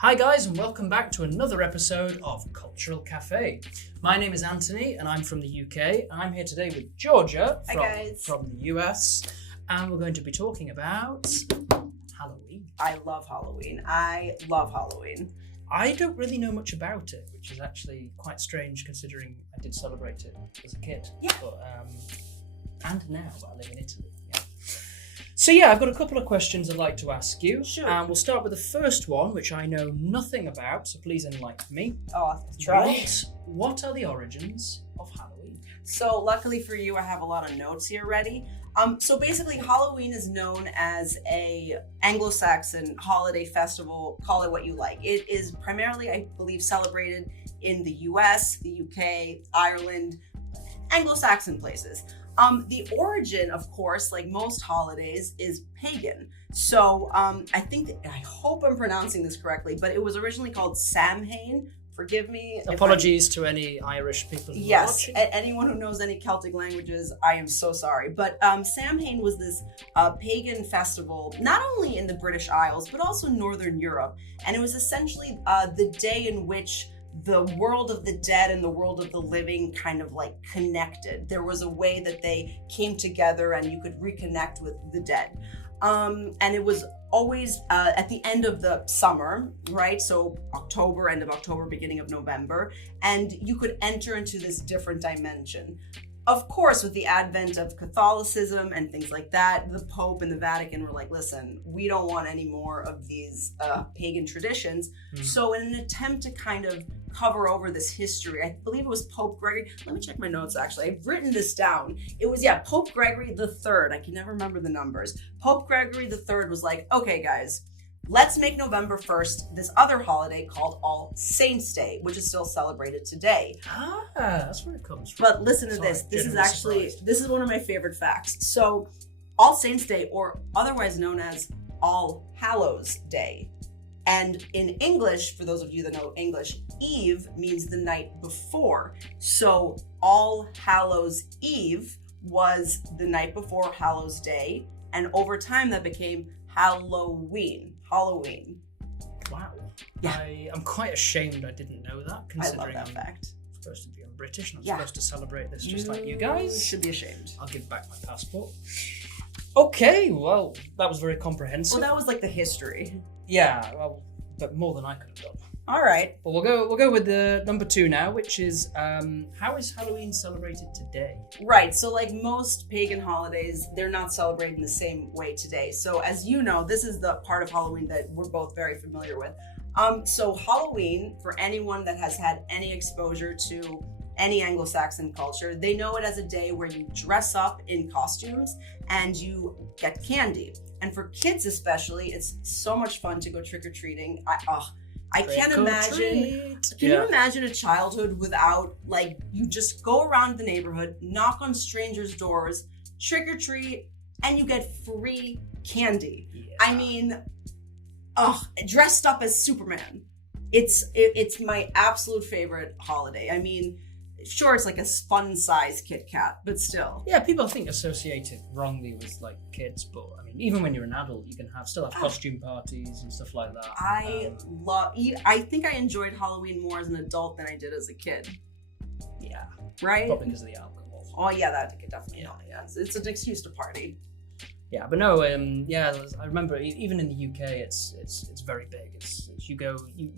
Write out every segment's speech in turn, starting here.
Hi guys, and welcome back to another episode of Cultural Cafe. My name is Anthony and I'm from the UK. I'm here today with Georgia from the US, and we're going to be talking about Halloween. I love Halloween. I don't really know much about it, which is actually quite strange considering I did celebrate it as a kid. Yeah. But, and now I live in Italy. Yeah. So yeah, I've got a couple of questions I'd like to ask you. Sure. And we'll start with the first one, which I know nothing about, so please enlighten me. Oh, try. What are the origins of Halloween? So luckily for you, I have a lot of notes here ready. So basically, Halloween is known as a Anglo-Saxon holiday festival. Call it what you like. It is primarily, I believe, celebrated in the US, the UK, Ireland, Anglo-Saxon places. The origin, of course, like most holidays, is pagan. So I hope I'm pronouncing this correctly, but it was originally called Samhain. Forgive me. Apologies to any Irish people who are watching. Anyone who knows any Celtic languages, I am so sorry. But Samhain was this pagan festival, not only in the British Isles, but also Northern Europe. And it was essentially the day in which the world of the dead and the world of the living kind of like connected. There was a way that they came together and you could reconnect with the dead. And it was always at the end of the summer, right? So October, end of October, beginning of November, and you could enter into this different dimension. Of course, with the advent of Catholicism and things like that, the Pope and the Vatican were like, listen, we don't want any more of these pagan traditions. So in an attempt to kind of cover over this history, I believe it was Pope Gregory. Let me check my notes, actually. I've written this down. It was, Pope Gregory III. I can never remember the numbers. Pope Gregory III was like, okay, guys, let's make November 1st this other holiday called All Saints' Day, which is still celebrated today. Ah, that's where it comes from. But listen to this. This is one of my favorite facts. So All Saints' Day, or otherwise known as All Hallows' Day. And in English, for those of you that know English, Eve means the night before. So All Hallows' Eve was the night before Hallows' Day. And over time that became Halloween. Wow. Yeah. I'm quite ashamed I didn't know that, considering I love that fact. I'm supposed to be British and I'm supposed to celebrate this just like you guys. You should be ashamed. I'll give back my passport. Okay, well, that was very comprehensive. Well, that was like the history. Yeah, well, but more than I could have done. All right. But we'll go with the number 2 now, which is how is Halloween celebrated today? Right. So like most pagan holidays, they're not celebrated in the same way today. So as you know, this is the part of Halloween that we're both very familiar with. So Halloween, for anyone that has had any exposure to any Anglo-Saxon culture, they know it as a day where you dress up in costumes and you get candy. And for kids especially, it's so much fun to go trick-or-treating. I can't imagine. Can you imagine a childhood without, like, you just go around the neighborhood, knock on strangers' doors, trick or treat, and you get free candy? Yeah. I mean, dressed up as Superman. It's my absolute favorite holiday. I mean, sure, it's like a fun size Kit Kat, but still. Yeah, people think associate it wrongly with like kids, but I mean, even when you're an adult, you can still have costume parties and stuff like that. I think I enjoyed Halloween more as an adult than I did as a kid. Yeah. Right? Probably because of the alcohol. Oh yeah, that could definitely help. Yeah, it's an excuse to party. Yeah, but no, I remember even in the UK, it's very big. It's you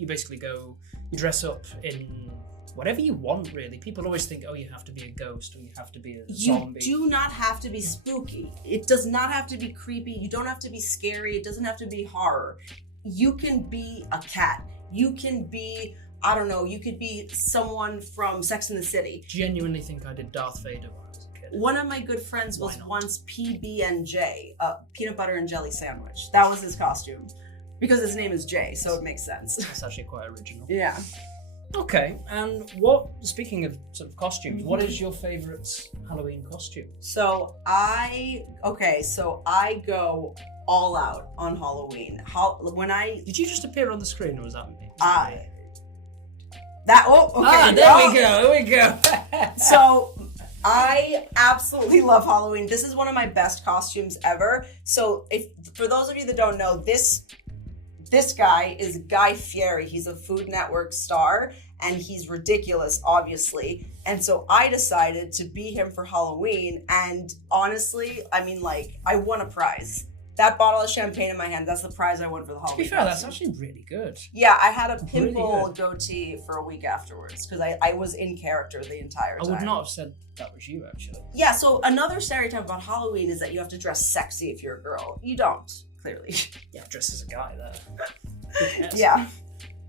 basically go, you dress up in whatever you want, really. People always think, oh, you have to be a ghost or you have to be a zombie. You do not have to be spooky. It does not have to be creepy. You don't have to be scary. It doesn't have to be horror. You can be a cat. You can be, I don't know, you could be someone from Sex and the City. Genuinely think I did Darth Vader when I was a kid. One of my good friends was once PB&J, peanut butter and jelly sandwich. That was his costume. Because his name is Jay, so it makes sense. That's actually quite original. Yeah. Okay, and speaking of sort of costumes, what is your favorite Halloween costume? So I go all out on Halloween. Did you just appear on the screen, or was that me? There we go. So I absolutely love Halloween. This is one of my best costumes ever. So for those of you that don't know, this This guy is Guy Fieri. He's a Food Network star, and he's ridiculous, obviously. And so I decided to be him for Halloween. And honestly, I mean, like, I won a prize. That bottle of champagne in my hand, that's the prize I won for the Halloween. To be fair, that's actually really good. Yeah, I had a Really pimple good. goatee for a week afterwards because I was in character the entire I time. would not have said that was you, actually. Yeah, so another stereotype about Halloween is that you have to dress sexy if you're a girl. You don't, clearly. Yeah, dressed as a guy there. Who cares? Yeah.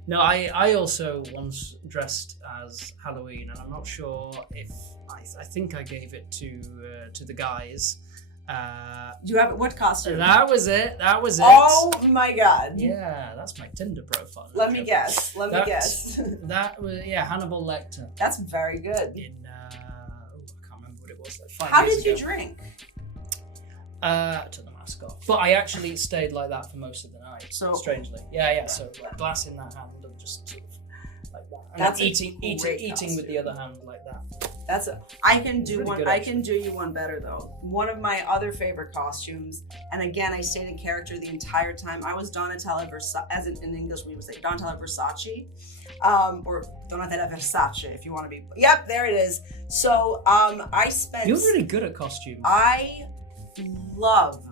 No, I also once dressed as Halloween, and I'm not sure if I think I gave it to the guys. You have what costume? That was it. Oh my god. Yeah, that's my Tinder profile. Let me guess. That was Hannibal Lecter That's very good. in I can't remember what it was. Like 5 How years did you ago. drink? Took the mask off, but I actually stayed like that for most of the night. So- strangely, yeah. So glass in that hand and just sort of like that, and That's then a eating great with the costume. other hand like that. I can do Pretty one. good, I actually. can do you one better though. One of my other favorite costumes, and again, I stayed in character the entire time. I was Donatella Versace, as in English we would say Donatella Versace, or Donatella Versace if you want to be. Yep, there it is. So I spent. You're really good at costumes. I love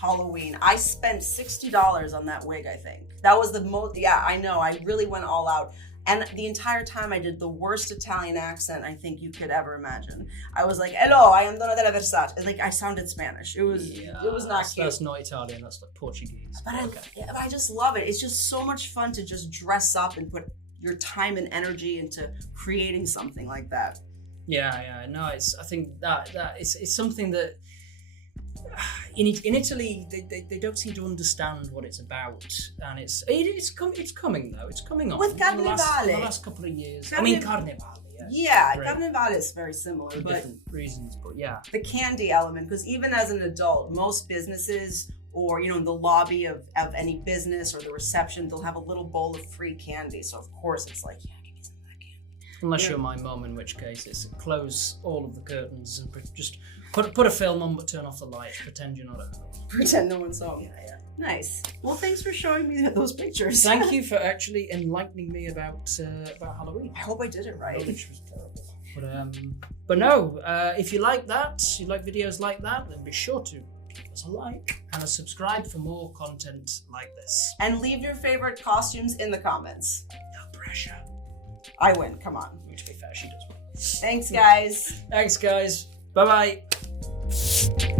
Halloween. I spent $60 on that wig, I think. That was the most, yeah, I know. I really went all out. And the entire time I did the worst Italian accent I think you could ever imagine. I was like, hello, I am Donatella Versace. And like, I sounded Spanish. It was not cute. That's not Italian. That's like Portuguese. But okay. I just love it. It's just so much fun to just dress up and put your time and energy into creating something like that. Yeah. No, I think that it's something that in Italy they don't seem to understand what it's about, and it's coming though. It's coming on With in the Carnevale. last couple of years. Carne- Carnevale. Yeah, Great. Carnevale is very similar, For but different reasons, but yeah. the candy element, because even as an adult, most businesses or in the lobby of any business or the reception, they'll have a little bowl of free candy. So of course it's like, yeah, give me some of that candy. Unless Yeah. you're my mum, in which case it's close all of the curtains and just put a film on but turn off the lights. Pretend you're not at home. Pretend no one's home. Yeah. Nice. Well, thanks for showing me those pictures. Thank you for actually enlightening me about Halloween. I hope I did it right. Which was terrible. But no, if you like that, you like videos like that, then be sure to give us a like and a subscribe for more content like this. And leave your favorite costumes in the comments. No pressure. I win. Come on. To be fair, she does win. Thanks, guys. Thanks, guys. Bye bye.